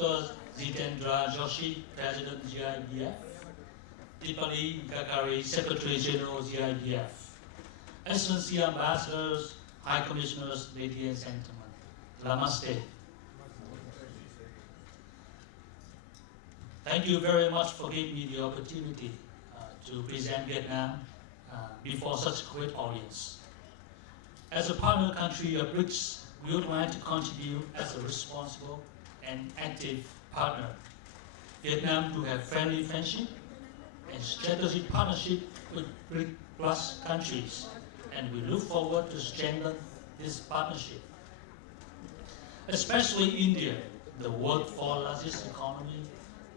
Dr. 𝐍𝐠𝐮𝐲𝐞𝐧 President GIBF, Deepali Kakari, Secretary General GIBF, Excellency Ambassadors, High Commissioners, ladies and gentlemen, Namaste. Thank you very much for giving me the opportunity to present Vietnam before such a great audience. As a partner country of BRICS, we would like to contribute as a responsible and active partner. Vietnam to have friendly friendship and strategic partnership with BRICS Plus countries, and we look forward to strengthen this partnership. Especially India, the world's fourth largest economy,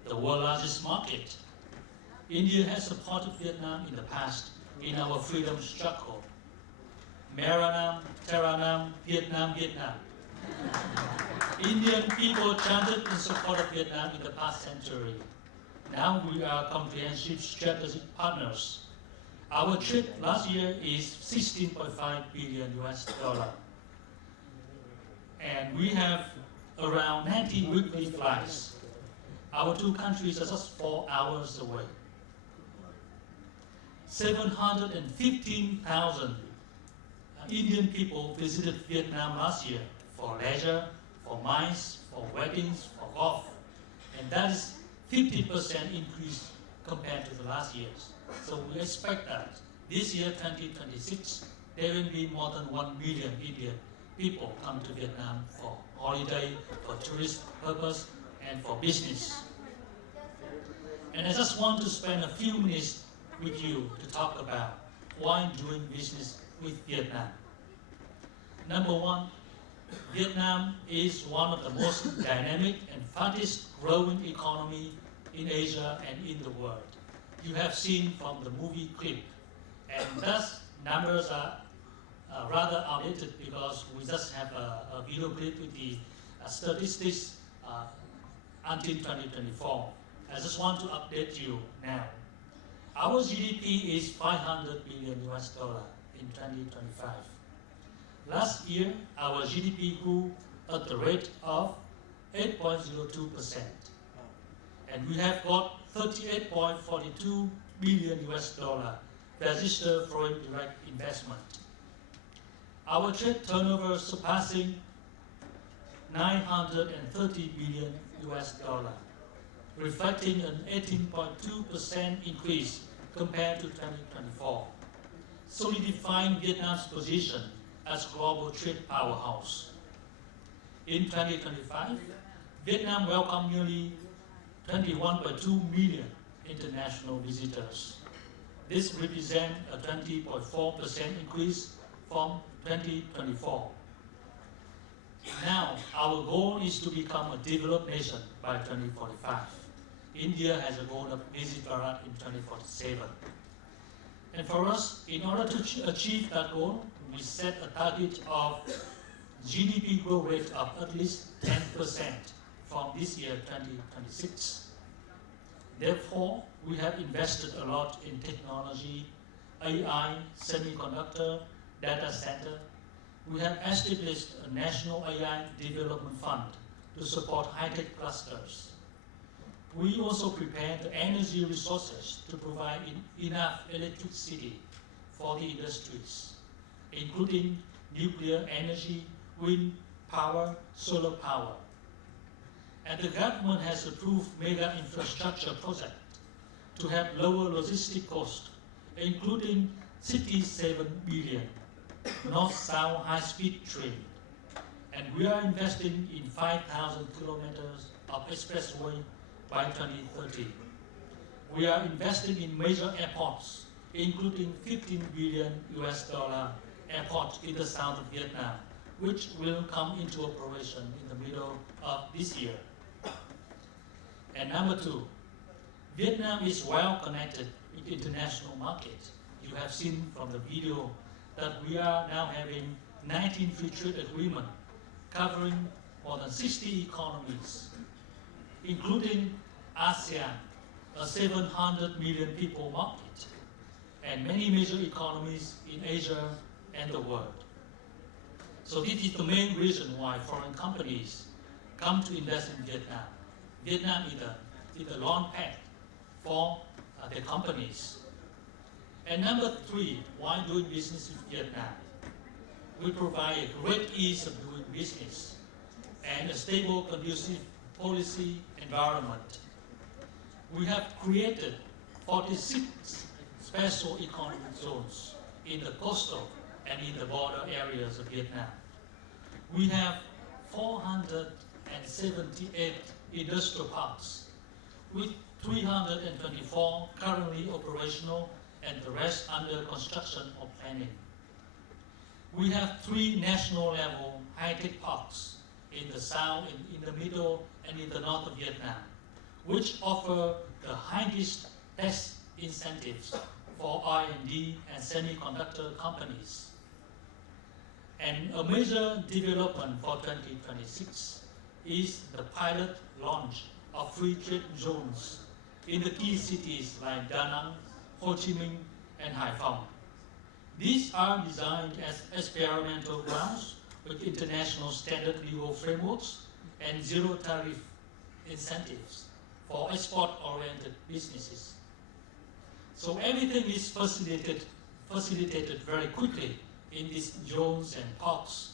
the world's largest market. India has supported Vietnam in the past in our freedom struggle. Maranam, Taranam, Vietnam, Vietnam. Indian people chanted in support of Vietnam in the past century. Now we are comprehensive strategic partners. Our trip last year is $16.5 billion. And we have around 90 weekly flights. Our two countries are just 4 hours away. 715,000 Indian people visited Vietnam last year for leisure, for mines, for weddings, for golf. And that is 50% increase compared to the last years. So we expect that this year, 2026, there will be more than 1 million Indian people come to Vietnam for holiday, for tourist purpose, and for business. And I just want to spend a few minutes with you to talk about why doing business with Vietnam. Number one, Vietnam is one of the most dynamic and fastest growing economy in Asia and in the world. You have seen from the movie clip, and thus numbers are rather outdated because we just have a video clip with the statistics until 2024. I just want to update you now. Our GDP is $500 billion in 2025. Last year, our GDP grew at the rate of 8.02%. And we have got $38.42 billion registered foreign direct investment. Our trade turnover surpassing $930 billion, reflecting an 18.2% increase compared to 2024, solidifying Vietnam's position as global trade powerhouse. In 2025, Vietnam welcomed nearly 21.2 million international visitors. This represents a 20.4% increase from 2024. Now, our goal is to become a developed nation by 2045. India has a goal of Visit Bharat in 2047. And for us, in order to achieve that goal, we set a target of GDP growth rate of at least 10% from this year, 2026. Therefore, we have invested a lot in technology, AI, semiconductor, data center. We have established a national AI development fund to support high-tech clusters. We also prepare the energy resources to provide enough electricity for the industries, including nuclear energy, wind power, solar power. And the government has approved mega infrastructure projects to have lower logistic costs, including 67 billion north-south high-speed train. And we are investing in 5,000 kilometers of expressway by 2030. We are investing in major airports, including $15 billion airport in the south of Vietnam, which will come into operation in the middle of this year. And number two, Vietnam is well connected with international markets. You have seen from the video that we are now having 19 free trade agreements covering more than 60 economies, including ASEAN, a 700 million people market, and many major economies in Asia and the world. So this is the main reason why foreign companies come to invest in Vietnam. Vietnam is the launch pad for the companies. And number 3, why doing business with Vietnam? We provide a great ease of doing business and a stable, conducive policy environment. We have created 46 special economic zones in the coastal and in the border areas of Vietnam. We have 478 industrial parks with 324 currently operational and the rest under construction or planning. We have 3 national level high-tech parks in the south, in the middle, and in the north of Vietnam, which offer the highest tax incentives for R&D and semiconductor companies. And a major development for 2026 is the pilot launch of free trade zones in the key cities like Da Nang, Ho Chi Minh, and Hải Phòng. These are designed as experimental grounds with international standard legal frameworks and zero tariff incentives for export-oriented businesses. So everything is facilitated very quickly in these zones and parks.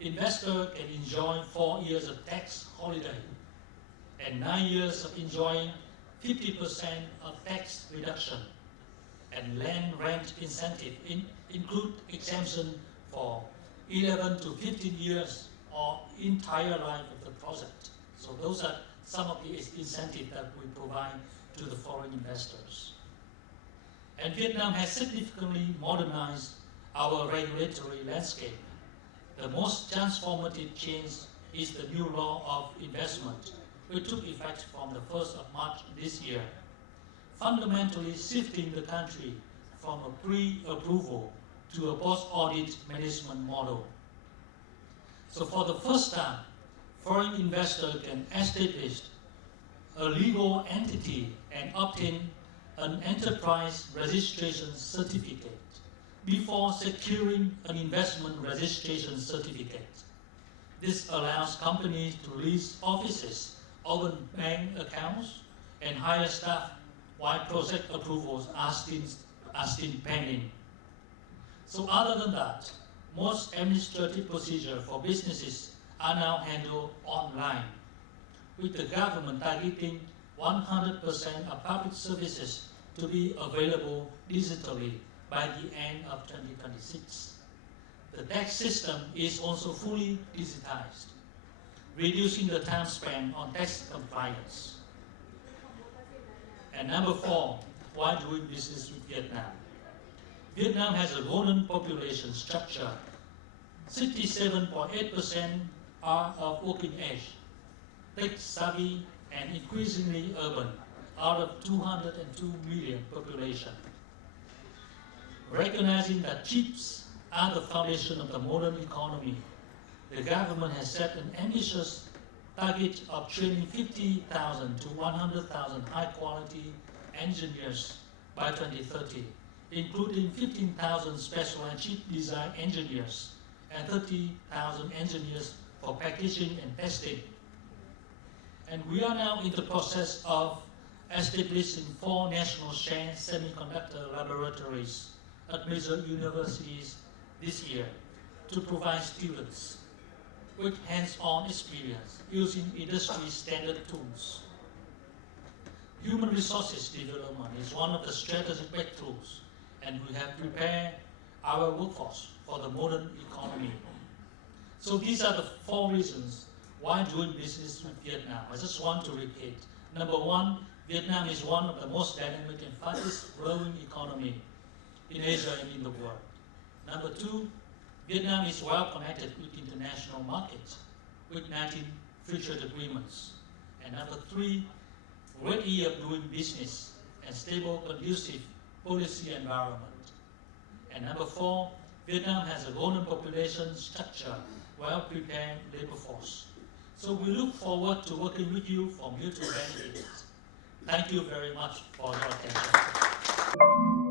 Investors can enjoy 4 years of tax holiday and 9 years of enjoying 50% of tax reduction, and land rent incentive include exemption for 11 to 15 years or entire life of the project. So those are some of the incentives that we provide to the foreign investors. And Vietnam has significantly modernized our regulatory landscape. The most transformative change is the new law of investment, which took effect from the 1st of March this year, fundamentally shifting the country from a pre-approval to a post-audit management model. So for the first time, foreign investors can establish a legal entity and obtain an enterprise registration certificate before securing an investment registration certificate. This allows companies to lease offices, open bank accounts, and hire staff while project approvals are still pending. So other than that, most administrative procedures for businesses are now handled online, with the government targeting 100% of public services to be available digitally by the end of 2026. The tax system is also fully digitized, reducing the time spent on tax compliance. And number 4, why doing business with Vietnam? Vietnam has a golden population structure. 67.8% are of working age, tech-savvy, and increasingly urban, out of 202 million population. Recognizing that chips are the foundation of the modern economy, the government has set an ambitious target of training 50,000 to 100,000 high-quality engineers by 2030, including 15,000 specialized chip design engineers and 30,000 engineers for packaging and testing. And we are now in the process of establishing 4 national shared semiconductor laboratories at major universities this year to provide students with hands-on experience using industry standard tools. Human resources development is one of the strategic breakthroughs, and we have prepared our workforce for the modern economy. So these are the 4 reasons why doing business with Vietnam. I just want to repeat. Number 1, Vietnam is one of the most dynamic and fastest growing economy in Asia and in the world. Number 2, Vietnam is well connected with international markets with 19 free trade agreements. And number 3, great ease of doing business and stable, conducive policy environment. And number 4, Vietnam has a golden population structure, well-prepared labor force. So we look forward to working with you for mutual benefit. Thank you very much for your attention.